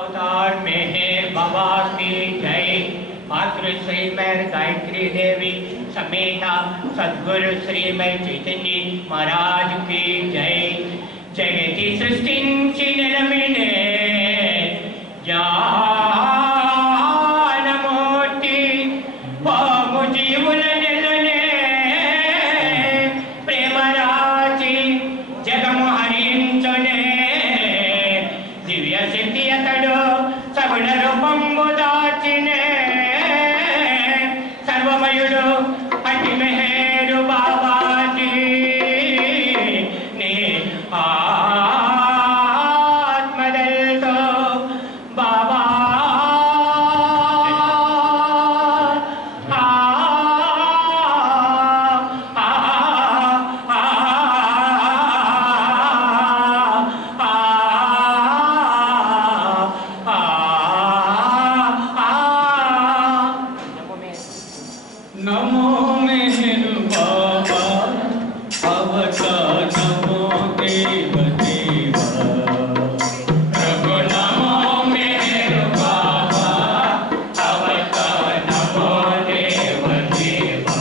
अवतार में है बाबा की जय। मातृ श्री मैर गायत्री देवी समेता सद्गुरु श्री मै चैतन्य महाराज की जय। जगति सृष्टिंచి నిలమినే జ్ఞానమూర్తి పాము జీవుల నెలనే ప్రేమరాజి జగము హరించునే దివ్య శక్తి అతడు సగుణ రూపంబు దాచినే సర్వమయుడు అట్టి మెహరు బాబాజీ నీ ఆత్మదల్తో బాబా नमो मेहर बाबा अवतार नमो देव देवा प्रभु नमो मेहर बाबा अवतार नमो देव देवा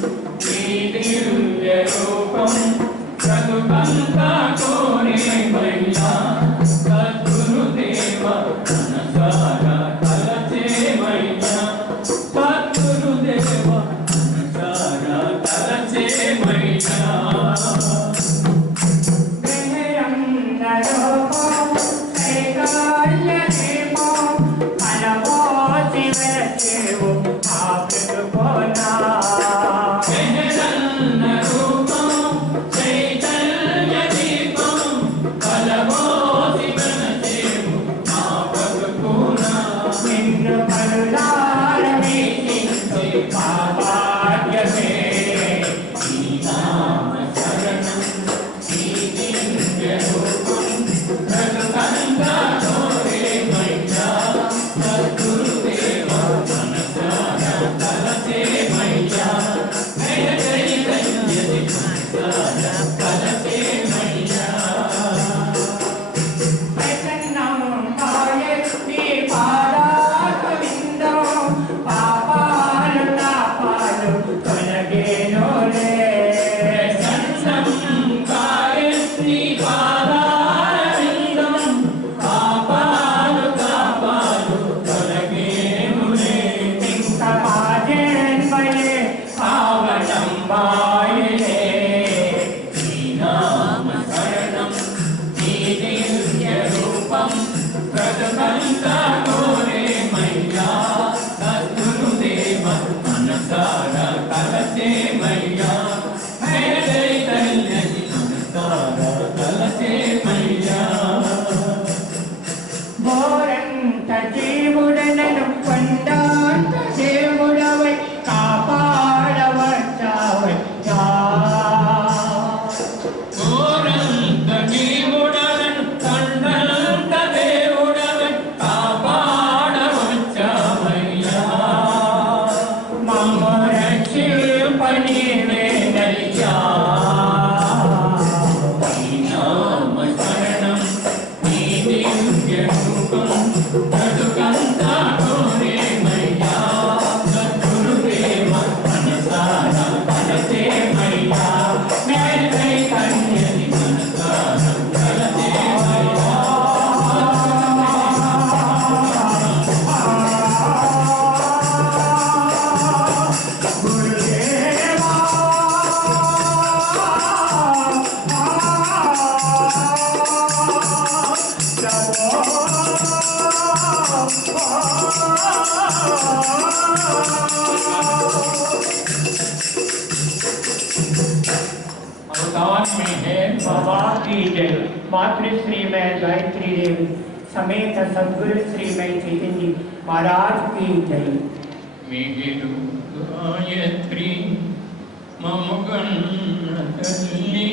నీ దివ్య రూపం బ్రతుకంతా కోరేమయ్యా సద్గురుదేవ మనసారా తలచేమయ్యా సద్గురుదేవ మనసారా తలచేమయ్యా मातृश्री में गायत्री देवी समेत सद्गुरु श्री में चैतन्य महाराज की जय। मिहिरु गायत्री मम गणतल्ली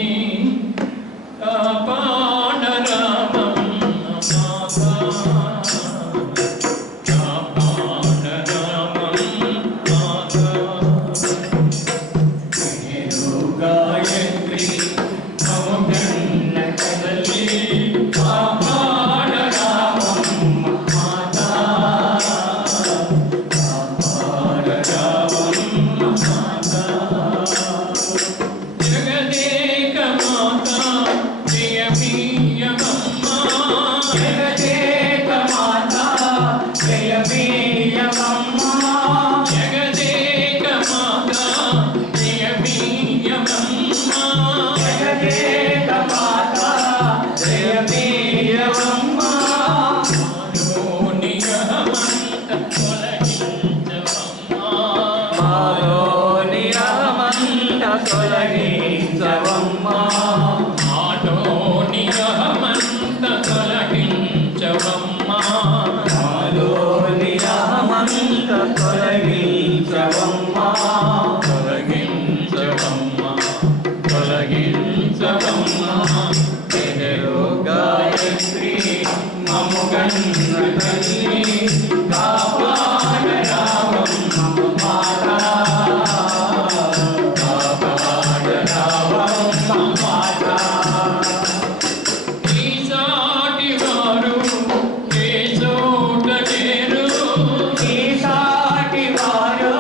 वारो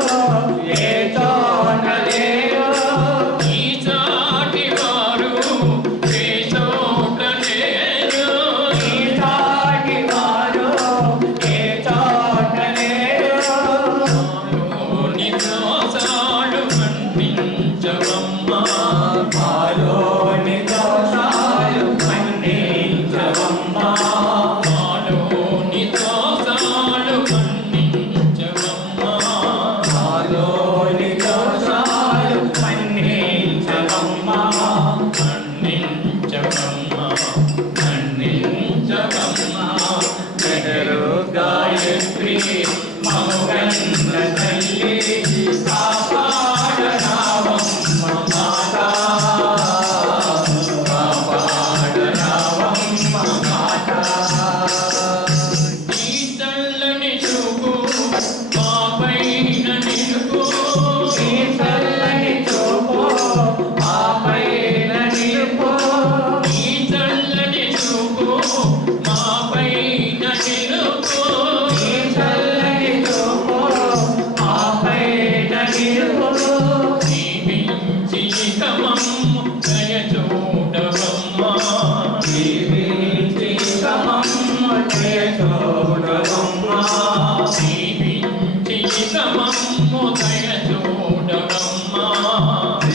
ये तो नले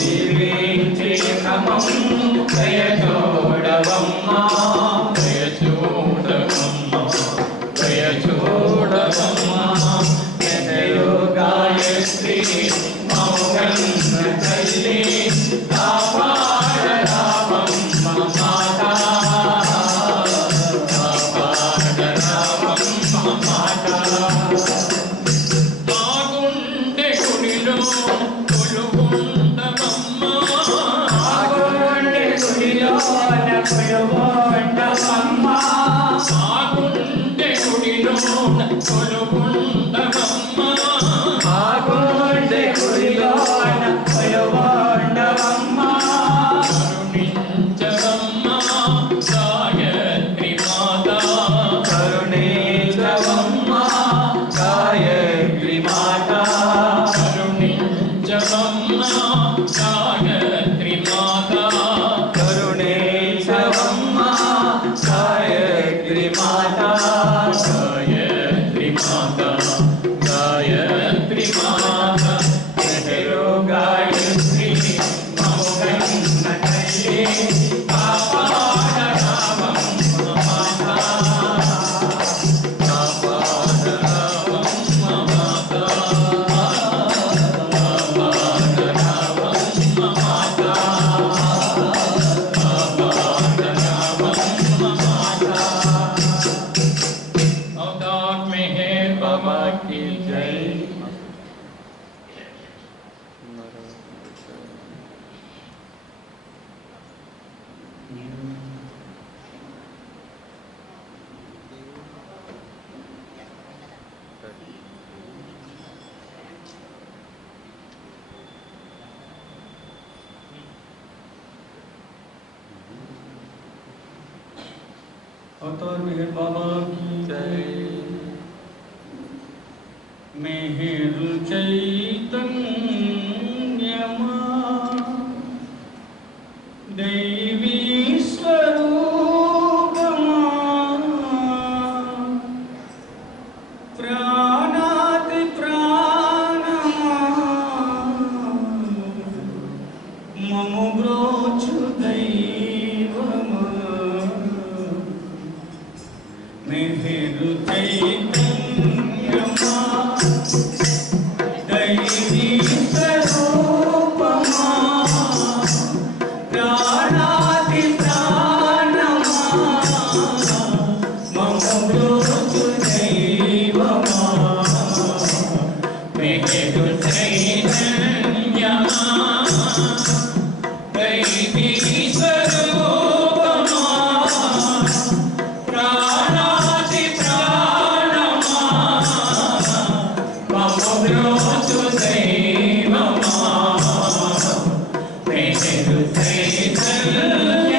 దీవించి క్రమం దయచూడవమ్మా దయచూడవమ్మా దయచూడవమ్మా గాయత్రి మౌగన్న తల్లి కాపాడరావమ్మ మాతా కాపాడరావమ్మ మాతా మా గుండె గుడిలో కొలువుండవమ్మ మా గుండె గుడిలో కొలువుండవమ్మ మా గుండె గుడిలో కొలువుండవమ్మ ఆగుండె గుడిలోన కొలువుండవమ్మ కరుణించవమ్మ గాయత్రి మాతా కరుణించవమ్మ గాయత్రి మాతా కరుణించవమ్మ గాయత్రి మాతా కరుణించవమ్మ గాయత్రి మాతా గాయత్రి మాతా గాయత్రి మాతా గాయత్రి మౌగన్న తల్లి కాపాడరావమ్మ మాతా కాపాడరావమ్మ మాతా కాపాడరావమ్మ మాతా కాపాడరావమ్మ మాతా अवतार में है बाबा की जय। अवतार मेहर बाबा की जय। मेहर चैतन्यमा दैवी स्वरूपमा प्राणाति प्राणमा मम ब्रोचु दैवमा मेहर चैतन्यमा दैवी स्वरूपमा प्राणाति प्राणमा मम ब्रोचु दैवमा मेहर चैतन्यमा दैवी स्वरूपमा प्राणाति प्राणमा मम ब्रोचु दैवमा मेहर चैतन्यमा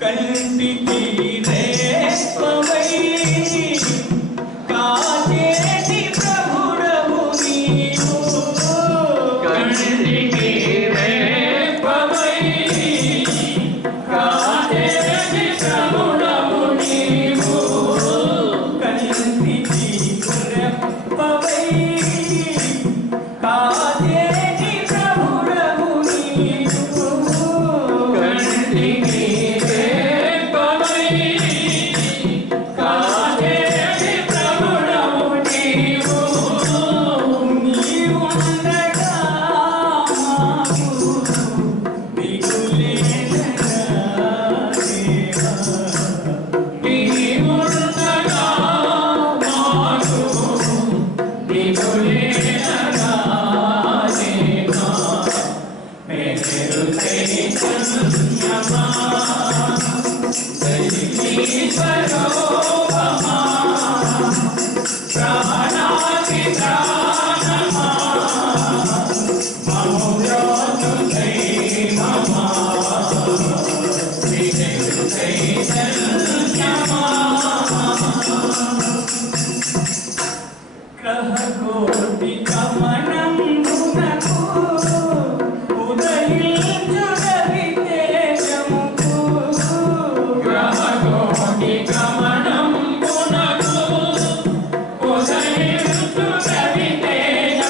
कंटिकी रेपवै काजेति प्रभुरभु नीवु कंटिकी रेपवै काजेति प्रभुरभु नीवु कंटिकी रेपवै काजेति प्रभुरभु नीवु कंटिकी रेपवै काजेति प्रभुरभु नीवु నీవుండగా మాకు దిగులేనరా దేవా నీవుండగా మాకు దిగులేనరా దేవా మెహరు చైతన్యమా दैवी स्वरूपमा प्राणाति प्राणमा मम ब्रोचु दैवमा मेहर चैतन्यमा గ్రహకోటి గమనంబునకు ఉదయించు రవితేజముకు గ్రహకోటి గమనంబునకు ఉదయించు రవితేజముకు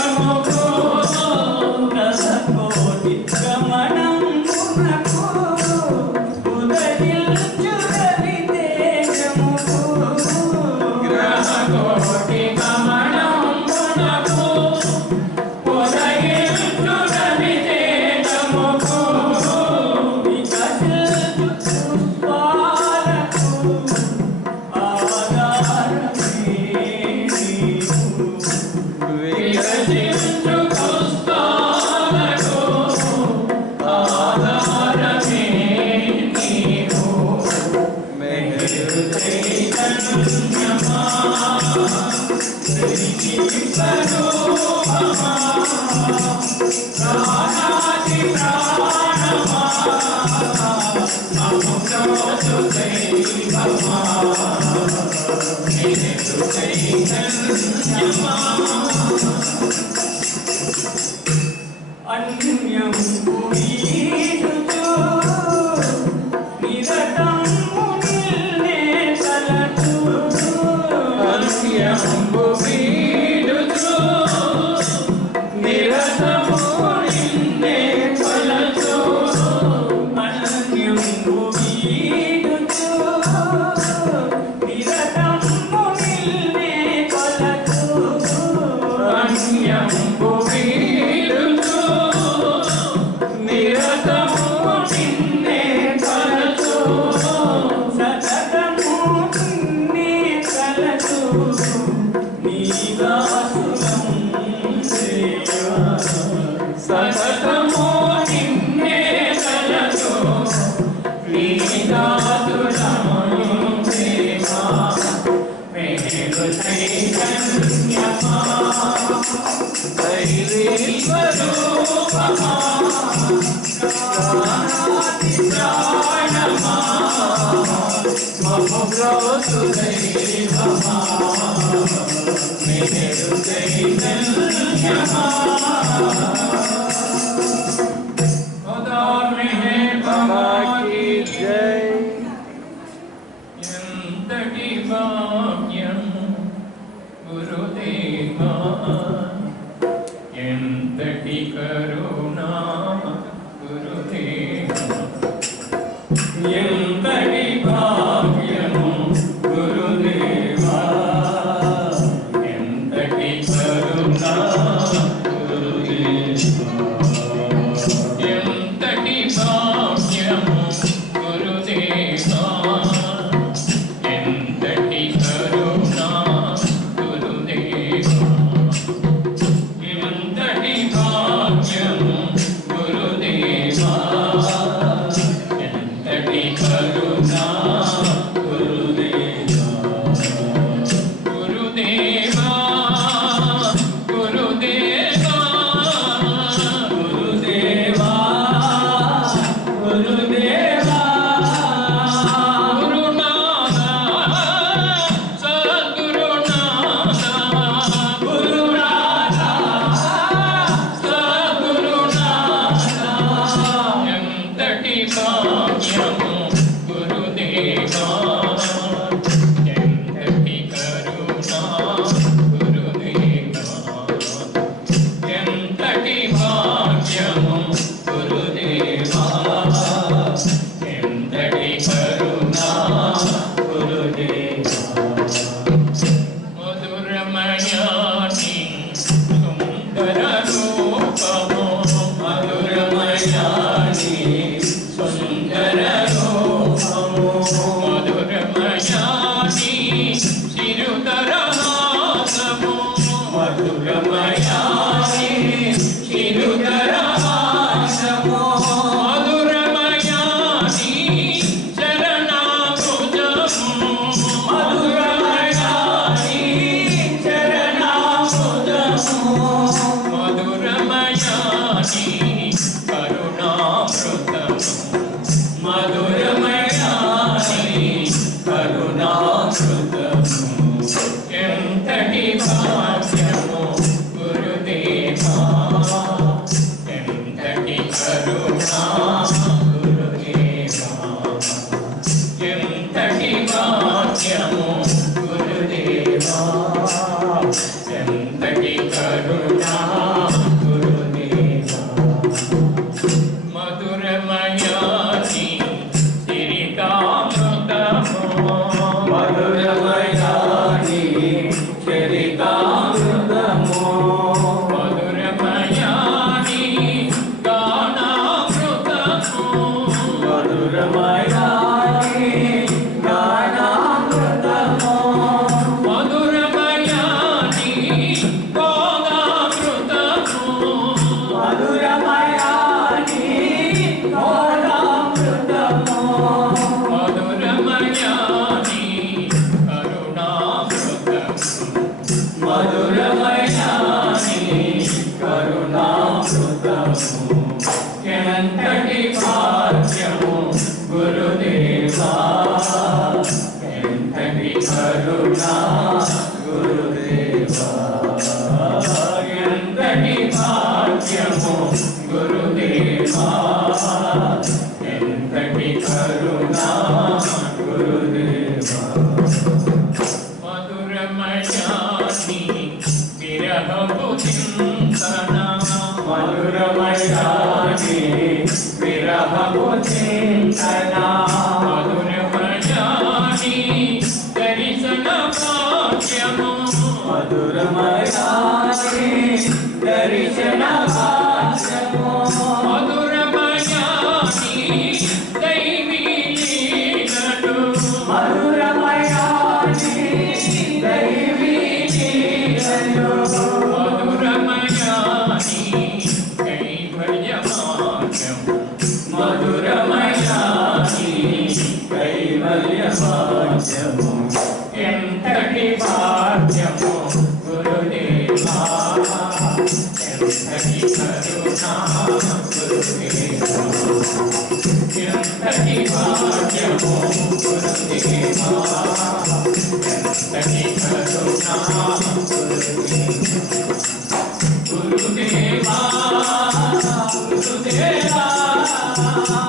చింతన మధురమయాని విరహము చింతన మధురమయాని దర్శన భాగ్యము మధురమయాని దర్శన భాగ్యము మధురమయాని దైవీ లీలలు మధురమయాని దైవీ లీలలు మధురమయాని కైవల్య భాగ్యము మధురమయాని కైవల్య భాగ్యము ఎంతటి భాగ్యము గురుదేవా ఎంతటి కరుణా గురుదేవా ఎంతటి భాగ్యము గురుదేవా ఎంతటి కరుణా గురుదేవా గురుదేవా గురుదేవా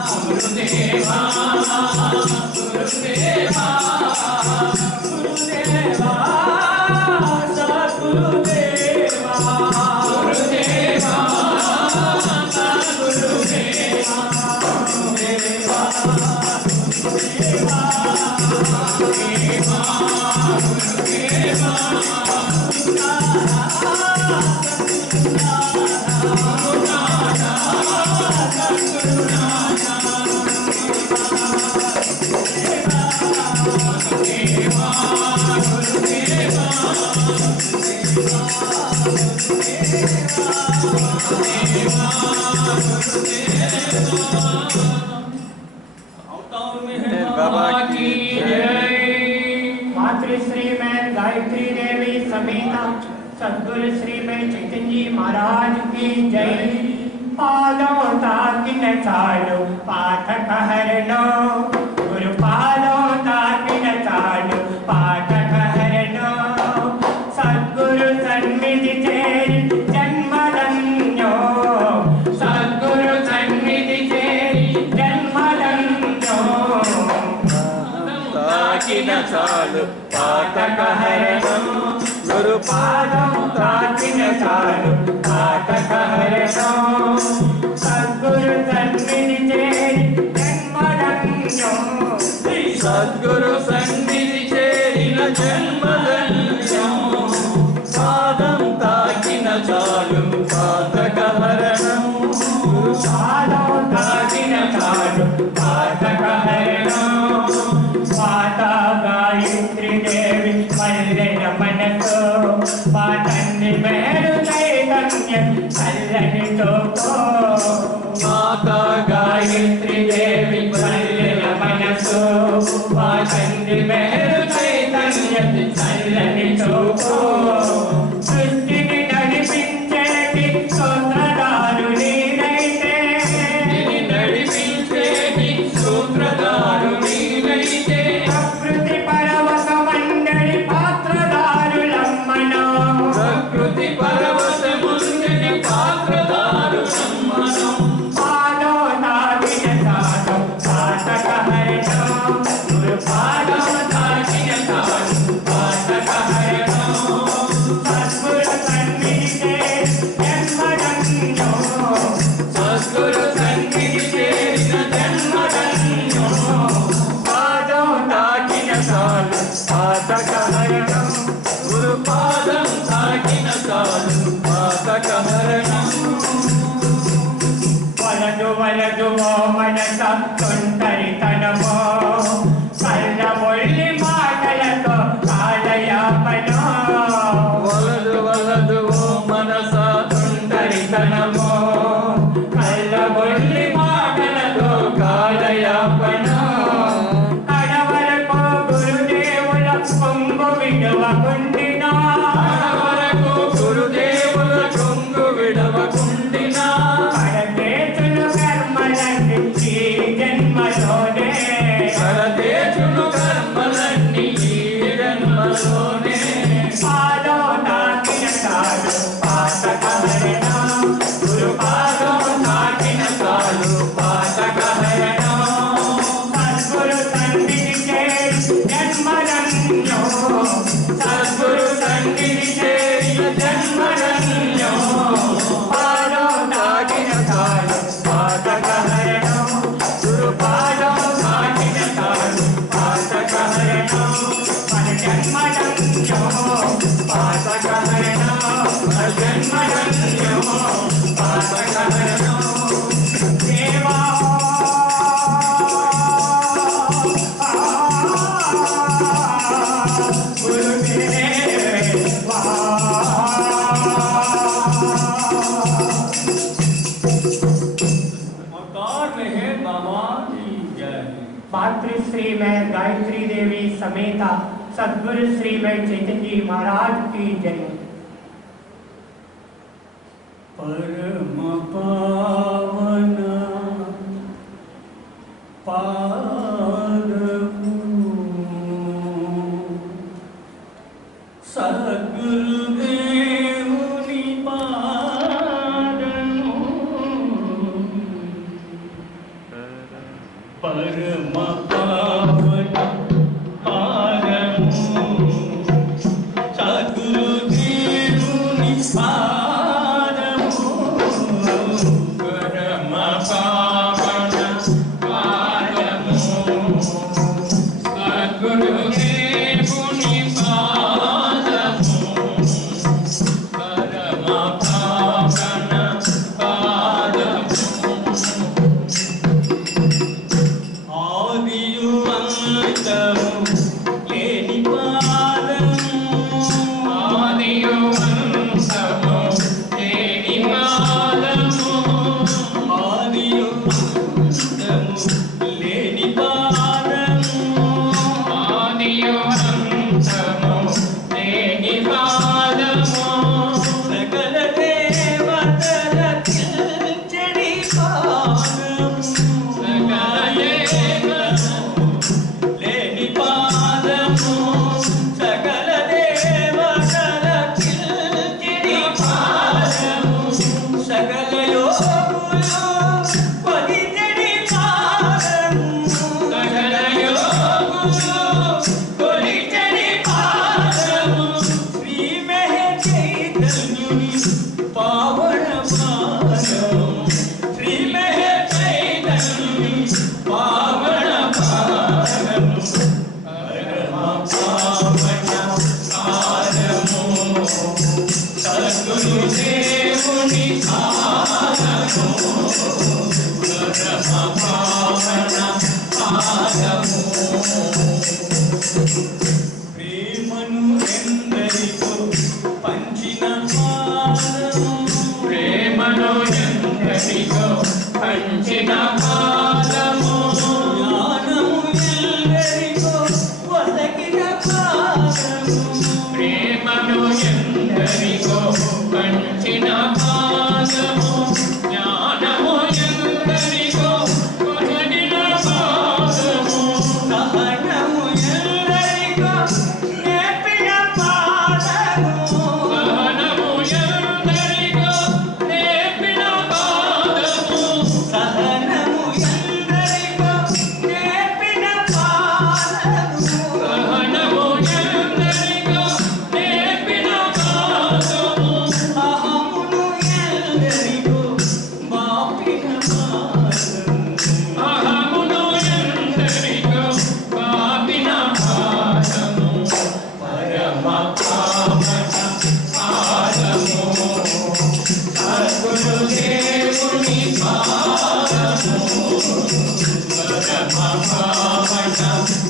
గురుదేవా గురుదేవా సద్గురుదేవా గురుదేవా గురుదేవా बाबा की जय। मातृश्री में गायत्री देवी समेत सद्गुरु श्री में चैतन्य जी महाराज की जय। पादों ताकिन चालू पाठक हरनो गुरु पादों ताकिन चालू पाठक हरनो सद्गुरु सन्निधि चेरी जन्मधन्यो सद्गुरु सन्निधि चेरी जन्मधन्यो తాకిన చాలు పాతక హరణం గురు పాదం తాకిన చాలు పాతక హరణం సద్గురు సన్నిధి చేరి జన్మధన్యం సద్గురు సన్నిధి చేరిన జన్మధన్యం పాదం తాకిన చాలు పాతక హరణం పాదం తాకిన చాలు పాతక హరణం మాతా గాయత్రి దేవి పల్లెన మనసు పాఠన్ని మేలు చైతన్యం చల్లని తోకో మాతా గాయత్రి దేవి పల్లెన మనసు పాఠన్ని మేలు చైతన్యం చల్లని తోకో సృష్టిని నడిపించేటి సూత్రధారు నీరైతే నడిపించేటి సూత్రధారు నీవైతే ప్రకృతి పరవశ మండలి పాత్రధారులమ్మనో ప్రకృతి పరవశముందని పాత్రధారు సమ్మనం పాదో తాకిన చాలు పాతక హరణం గురు పాదో తాకిన చాలు పాతక హరణం సద్గురు సన్నిధి జన్మధన్యో సద్గురు సన్నిధి చేరిన జన్మధన్యో పాదో తాకిన చాలు పాతక హరణం గురు పాదం తాకిన చాలు పాతక హరణం వలదు వలదు ఓ మనస తొంటరితనమో కళ్ళబొల్లి మాటలతో కాలయాపనో వలదు వలదు ఓ మనస తొంటరితనమో కళ్ళబొల్లి మాటలతో కాలయాపనో కడవరకు గురుదేవుల పొంగు విడవకుండినా వరకు గురుదేవుల కొంగు విడవకుండినా పరదేశులు కర్మలన్నీ ఈ జన్మలోనే పరదేశులు కర్మలన్నీ ఈ జన్మలోనే పాదో తాకిన చాలు పాతక హరణం గురు मातृश्रीमय गायत्री देवी समेत सद्गुरु श्रीमय चैतन्य जी महाराज की जय। परम पावन सद्गुरुदेवुनि पादनु परम पावन पादनु सद्गुरुदेवुनि पादनु परम पावन पादनु सद्गुरुदेवुनि Bye.